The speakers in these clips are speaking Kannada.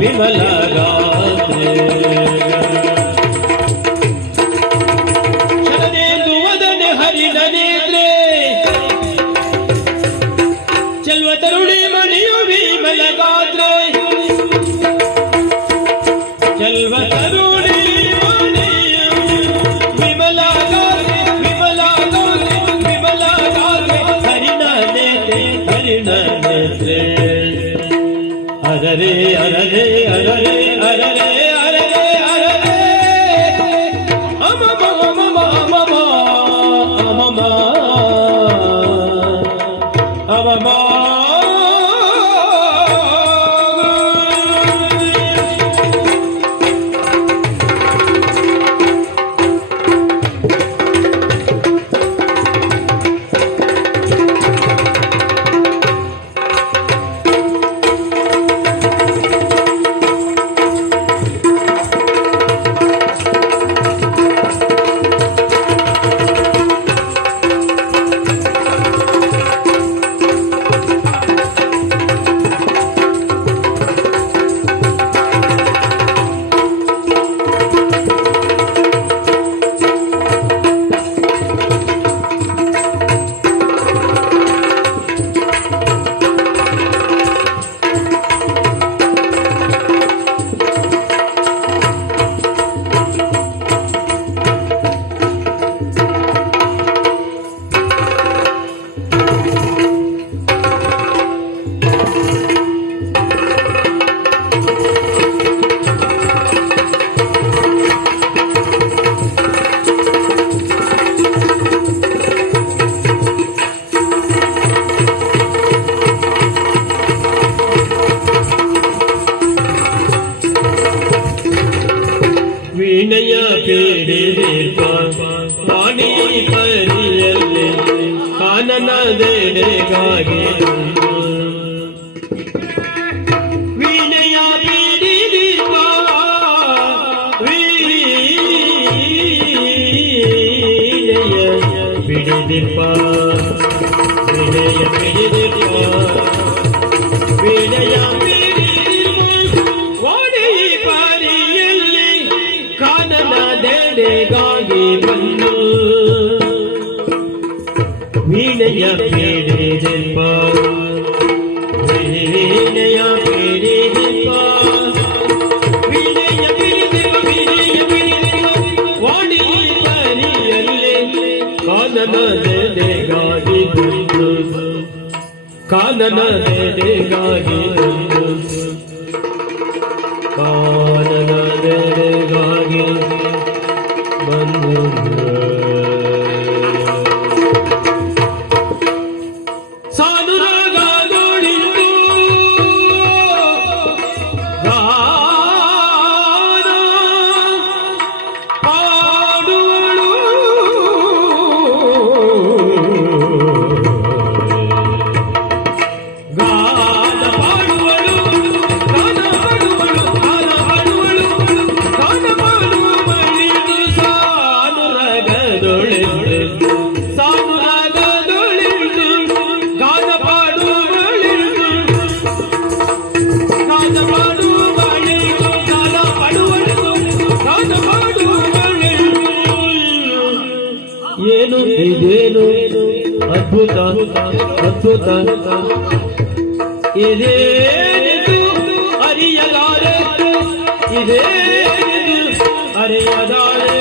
ವಿಮಲ ಕಾನನದೆಡೆಗಾಗಿ ವೀಣೆಯ ಬಿಡಿದಿಪ್ಪ ಬಿಡಿದಿಪ್ಪ ವಿನಯ ಬಿಡಿದಿಪ್ಪ ವಿನಯ ಬಿಡಿದಿಪ್ಪ ಒಡೆ ಪಾರಿಯಲ್ಲಿ ಕಾನನದೆಡೆಗಾಗಿ ಬಂದು ವಿನಯ ಬಿಡಿದಿಪ್ಪ ವಿನಯ ಬಿಡಿದಿಪ್ಪ ವಿನಯ ಬಿಡಿದಿಪ್ಪ ವಿನಯ ಬಿಡಿದಿಪ್ಪ ಒಡೆ ಪಾರಿಯಲ್ಲಿ ಕಾನನದೆಡೆಗಾಗಿ ಬಂದು ಕಾನನದೆಡೆಗಾಗಿ ಬಂದು ಕಾನನದೆಡೆಗಾಗಿ ಬಂದು ಸಾನುರಾಗದೊಳಿಂದು ಗಾನ ಪಾಡುವಳು ಗಾನ ಪಾಡುವಳು ಗಾನ ಪಾಡುವಳು ಗಾನ ಪಾಡುವಳು ಗಾನ ಪಾಡುವಳಿದು ಸಾನುರಾಗದೊಳಿಂದು ಸಾನುರಾಗದೊಳಿಂದು ಗಾನ ಪಾಡುವಳಿದು ಗಾನ ಪಾಡುವಳಿದು ಗಾನ ಪಾಡುವಳಿದು ಗಾನ ಪಾಡುವಳಿದು ಏನು ಇದೇನು ಅದ್ಭುತ ಅದ್ಭುತ ಇದೇನಿದು ಅರಿಯಲಾರೆ ಇದೇನಿದು ಅರಿಯಲಾರೆ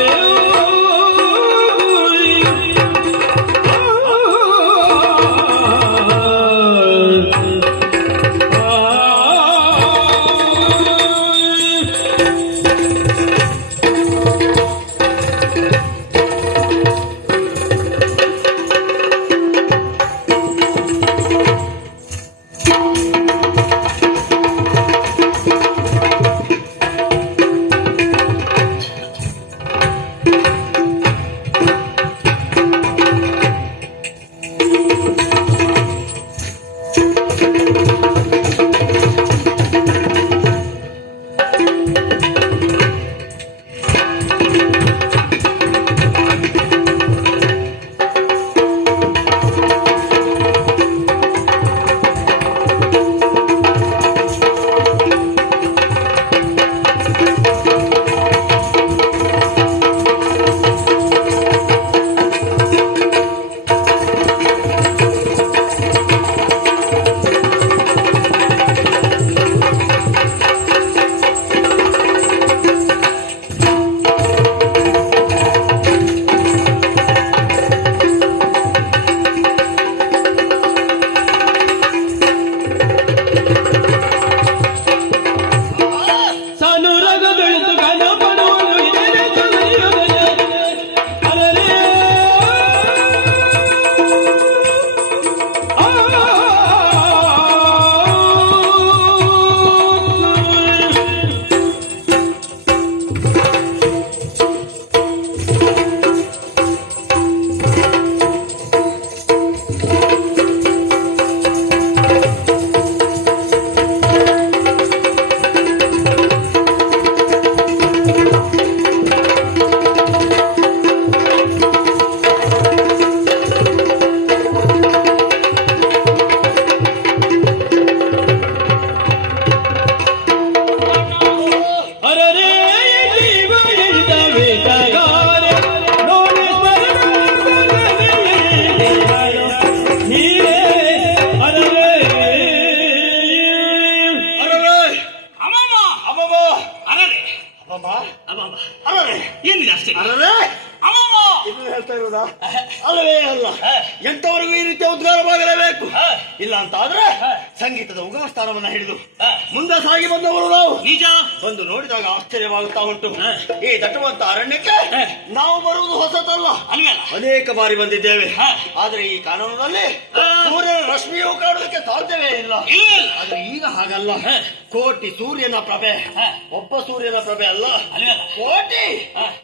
ಹೇಳ್ತಾ ಇರೋದಾ? ಅಲ್ಲವೇ ಅಲ್ಲ, ಎಂತವರೆಗೂ ಈ ರೀತಿಯ ಉದ್ಗಾರವಾಗಲೇಬೇಕು. ಇಲ್ಲ ಅಂತ ಆದ್ರೆ ಸಂಗೀತದ ಉಗಮ ಸ್ಥಾನವನ್ನ ಹಿಡಿದು ಮುಂದೆ ಸಾಗಿ ಬಂದವರು ನಾವು. ನಿಜ ಬಂದು ನೋಡಿದಾಗ ಆಶ್ಚರ್ಯವಾಗುತ್ತಾ ಉಂಟು. ಈ ದಟ್ಟವಂತ ಅರಣ್ಯಕ್ಕೆ ನಾವು ಬರುವುದು ಹೊಸತಲ್ಲ, ಅನೇಕ ಬಾರಿ ಬಂದಿದ್ದೇವೆ. ಆದ್ರೆ ಈ ಕಾನೂನಿನಲ್ಲಿ ಸೂರ್ಯನ ರಶ್ಮಿಯೂ ಕಾಣೋದಕ್ಕೆ ಸಾಧ್ಯವೇ ಇಲ್ಲ. ಆದ್ರೆ ಈಗ ಹಾಗಲ್ಲ, ಕೋಟಿ ಸೂರ್ಯನ ಪ್ರಭೆ, ಒಬ್ಬ ಸೂರ್ಯನ ಪ್ರಭೆ ಅಲ್ಲ, ಕೋಟಿ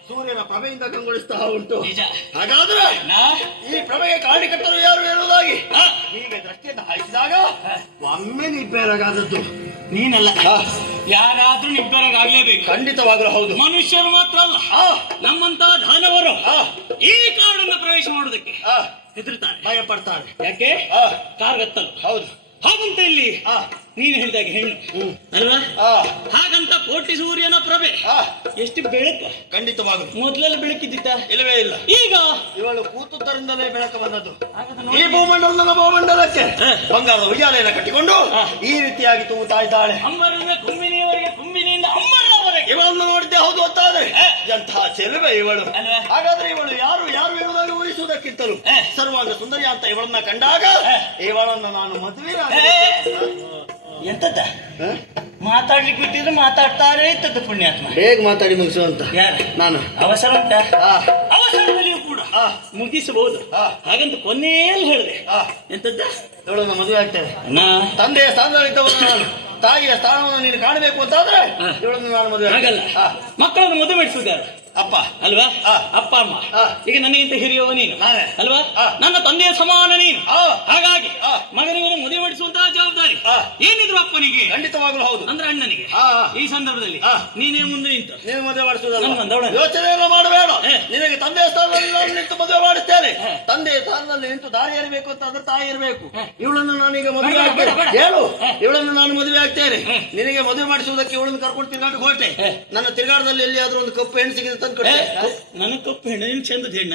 ಸೂರ್ಯನ ಪ್ರಭೆಯಿಂದ ಕಂಗೊಳಿಸ್ತಾ ಉಂಟು. ಹಾಗಾದ್ರೆ ಈ ಪ್ರಭೆಗೆ ಕಾರಣಕರ್ತರು ಯಾರು ಹೇಳುವುದಾಗಿ ಇದ್ದಾಗ ಒಮ್ಮೆ ನಿಬ್ಬೆರಗಾದದ್ದು ನೀನಲ್ಲ, ಆ, ಯಾರಾದ್ರೂ ನಿಬ್ಬೆರಗಾಗ್ಲೇಬೇಕು. ಖಂಡಿತವಾಗಲೂ ಹೌದು. ಮನುಷ್ಯರು ಮಾತ್ರ ಅಲ್ಲ, ಆ, ನಮ್ಮಂತಹ ದಾನವರು ಆ, ಈ ಕಾಡನ್ನು ಪ್ರವೇಶ ಮಾಡೋದಕ್ಕೆ ಆ, ಹೆದರ್ತಾರೆ. ಭಯ ಪಡ್ತಾನೆ. ಯಾಕೆ? ಆ, ಕಾರ್ಗತ್ತಲು. ಹೌದು. ಹಾಗಂತ ಇಲ್ಲಿ ಆ, ನೀನು ಹೇಳಿದಾಗ ಹೆಣ್ಣು ಅಲ್ವಾ? ಆ, ಹಾಗಂತ ಕೋಟಿ ಸೂರ್ಯನ ಪ್ರಭೆ ಆ, ಎಷ್ಟು ಬೆಳಕು. ಖಂಡಿತವಾಗಲು ಮೊದಲೆಲ್ಲ ಬೆಳಕಿದ್ದಿತ್ತ, ಇಲ್ಲವೇ ಇಲ್ಲ. ಈಗ ಇವಳು ಕೂತುದರಿಂದಲೇ ಬೆಳಕು ಬಂದದ್ದು. ಹಾಗಾದ್ರೆ ಈ ನೋಡಿ. ಭೂಮಂಡಲದ ಭೂಮಂಡಲಕ್ಕೆ ಆ. ಬಂಗಾರದ ಉಯ್ಯಾಲೆಯನ್ನು ಕಟ್ಟಿಕೊಂಡು ಆ. ಈ ರೀತಿಯಾಗಿ ತೂಗುತ್ತಾ ಇದ್ದಾಳೆ. ಅಮ್ಮರಿಂದ ಕುಂಬಿನಿಯವರೆಗೆ, ಕುಂಬಿನಿಯಿಂದ ಅಮ್ಮರವರೆಗೆ. ಇವಳನ್ನು ನೋಡಿದ್ದೆ ಹೌದು ಅಂತಾದ್ರೆ ಎಂತಹ ಚೆಲುವೆ ಇವಳು. ಅಲ್ವಾ? ಹಾಗಾದ್ರೆ ಇವಳು ಯಾರು ಯಾರು ಎನ್ನುವುದಾಗಿ ಊಹಿಸುವುದಕ್ಕಿಂತಲೂ ಸರ್ವಾಂಗ ಸುಂದರಿ ಅಂತ ಇವಳನ್ನ ಕಂಡಾಗ ಇವಳನ್ನು ನಾನು ಮದುವೆ ಎಂತದ ಮಾತಾಡ್ಲಿಕ್ಕೆ ಬಿಟ್ಟಿದ್ರೆ ಮಾತಾಡ್ತಾರೆ ಇರ್ತದ ಪುಣ್ಯಾತ್ಮ. ಹೇಗೆ ಮಾತಾಡಿ ಮುಗಿಸುವಂತ ಯಾರು ನಾನು ಅವಸರ ಉಂಟಾ? ಆ, ಅವಸರದಲ್ಲಿಯೂ ಕೂಡ ಆ, ಮುಗಿಸಬಹುದು. ಆ. ಹಾಗಂತ ಕೊನೆಯಲ್ಲಿ ಹೇಳಿದೆ ಆ, ಎಂತದ್ದ ಇವಳನ್ನು ಮದುವೆ ಆಗ್ತೇನೆ. ಅಣ್ಣ, ತಂದೆಯ ಸ್ಥಾನದಲ್ಲಿದ್ದವನು ನಾನು, ತಾಯಿಯ ಸ್ಥಾನವನ್ನು ನೀನು ಕಾಣಬೇಕು ಅಂತಾದ್ರೆ ಆ. ಇವಳನ್ನು ನಾನು ಮದುವೆ ಹಾಗಲ್ಲ, ಆ, ಮಕ್ಕಳನ್ನು ಮದುವೆ ಮಾಡಿಸುವುದಾರ ಅಪ್ಪ ಅಲ್ವಾ? ಆ. ಅಪ್ಪ ಅಮ್ಮ ಆ. ಈಗ ನನಗಿಂತ ಹಿರಿಯವ ನೀನು ನಾನೇ. ಅಲ್ವಾ? ಆ. ನನ್ನ ತಂದೆಯ ಸಮಾನ ನೀನು. ಆ. ಹಾಗಾಗಿ ಆ. ಮಗನಿಗೆ ಮದುವೆ ಮಾಡಿಸುವಂತಹ ಜವಾಬ್ದಾರಿ ಆ. ಏನಿದ್ರು ಅಪ್ಪನಿಗೆ ಖಂಡಿತವಾಗ್ಲೂ ಹೌದು. ಅಂದ್ರೆ ಅಣ್ಣನಿಗೆ. ಆ, ಆ. ಈ ಸಂದರ್ಭದಲ್ಲಿ ಆ. ನೀನೇ ಮುಂದೆ ನಿಂತು ನೀನು ಮದುವೆ ನನ್ನ ಮಾಡಿಸುವುದಲ್ಲ, ಬಂದವಳೆ. ಯೋಚನೆಯನ್ನು ಮಾಡಬೇಡ. ಏ. ನಿನಗೆ ತಂದೆಯ ಸ್ಥಾನದಲ್ಲಿ ನಾನು ನಿಂತು ಮದುವೆ ಮಾಡುತ್ತೇನೆ. ಏ. ತಂದೆಯ ಸ್ಥಾನದಲ್ಲಿ ನಿಂತು ದಾರಿ ಎರಬೇಕು ಅಂತಂದ್ರೆ ತಾಯಿ ಇರಬೇಕು. ಏ. ಇವಳನ್ನು ನಾನೀಗ ಮದುವೆ ಬೇಡ, ಆಗ್ತೇನೆ. ಬೇಡ, ಬೇಡ. ಹೇಳು, ಏ. ಇವಳನ್ನು ನಾನು ಮದುವೆ ಆಗ್ತೇನೆ. ಏ. ನಿನಗೆ ಮದುವೆ ಮಾಡಿಸುವುದಕ್ಕೆ ಇವಳನ್ನು ಕರ್ಕೊಂಡು ತಿರುಗಾಟಕ್ಕೆ ಹೊರಟೆ. ಏ. ನನ್ನ ತಿರುಗಾಟದಲ್ಲಿ ಎಲ್ಲಿಯಾದ್ರೂ ಒಂದು ಕಪ್ಪು ಹೆಣ್ಣು ಸಿಗಿದೆ ತಂದು ನನಗೆ ಕಪ್ಪು ಹೆಣ್ಣು, ನೀನು ಚಂದದ ಹೆಣ್ಣ,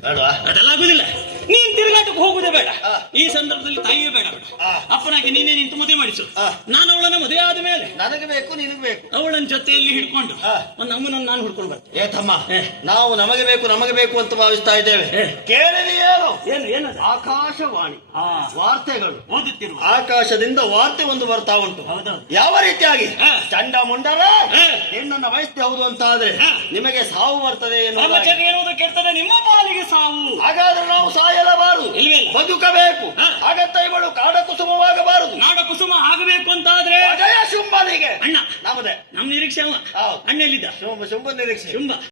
ಬೇಡವಾ? ಅದೆಲ್ಲ ಆಗುದಿಲ್ಲ. ನೀನ್ ತಿರುಗಾಟಕ್ಕೆ ಹೋಗುದೇ ಬೇಡ. ಆ. ಈ ಸಂದರ್ಭದಲ್ಲಿ ತಾಯಿಯೇ ಬೇಡ ಬೇಡ. ಆ. ಅಪ್ಪನಾಗಿ ನೀನೇ ನಿಂತು ಮದುವೆ ಮಾಡಿಸು. ಆ. ನಾನು ಅವಳನ್ನ ಮದುವೆ ಆದ ಮೇಲೆ ನನಗೆ ಬೇಕು, ನಿನಗೆ ಬೇಕು. ಅವಳನ್ನ ಜೊತೆಯಲ್ಲಿ ಹಿಡ್ಕೊಂಡು ಆ. ಒಂದು ಅಮ್ಮನನ್ನು ನಾನು ಹುಡ್ಕೊಂಡು ಬರ್ತೇನೆ. ಏ ತಮ್ಮ, ಏ. ನಾವು ನಮಗೆ ಬೇಕು ಅಂತ ಭಾವಿಸ್ತಾ ಇದ್ದೇವೆ. ಏ. ಕೇಳಿದೆಯೇನು? ಏನು ಏನದ? ಆಕಾಶವಾಣಿ ಆ, ವಾರ್ತೆಗಳು, ಓದುತ್ತಿರುವ ಆಕಾಶದಿಂದ ವಾರ್ತೆ ಒಂದು ಬರ್ತಾ ಉಂಟು. ಹೌದೌದು. ಯಾವ ರೀತಿಯಾಗಿ ಹಾ. ಚಂಡ ಮುಂಡರ ಹಾ. ಹೆಣ್ಣನ್ನ ವಹಿಸ್ತೆ ಹೌದು ಅಂತ ಆದ್ರೆ ಹಾ. ನಿಮಗೆ ಸಾವು ಬರ್ತದೆ ಎನ್ನುವುದಾಗಿ. ಬ್ರಹ್ಮಚರ್ಯ ಎನ್ನುವುದು ಕೆಡ್ತದೆ, ನಿಮ್ಮ ಪಾಲಿಗೆ ಸಾವು. ಹಾಗಾದ್ರೆ ನಾವು ಸಾಯಲಬಾರದು, ಇಲ್ವೇ ಇಲ್ಲ. ಬದುಕಬೇಕು. ಹಾ. ಹಾಗಂತ ಇವಳು ಕಾಡ ಕುಸುಮವಾಗಬಾರದು. ನಾಡ ಕುಸುಮ ಆಗಬೇಕು ಅಂತಾದ್ರೆ ಅಜಯ ಶುಂಭನಿಗೆ ಅಣ್ಣ ನಮ್ಮದೇ ನಮ್ಮ ನಿರೀಕ್ಷೆ ಅವ. ಹೌದು. ಅಣ್ಣ ಎಲ್ಲಿದ್ದ? ಶುಂಭ ನಿರೀಕ್ಷೆ. ಶುಂಭ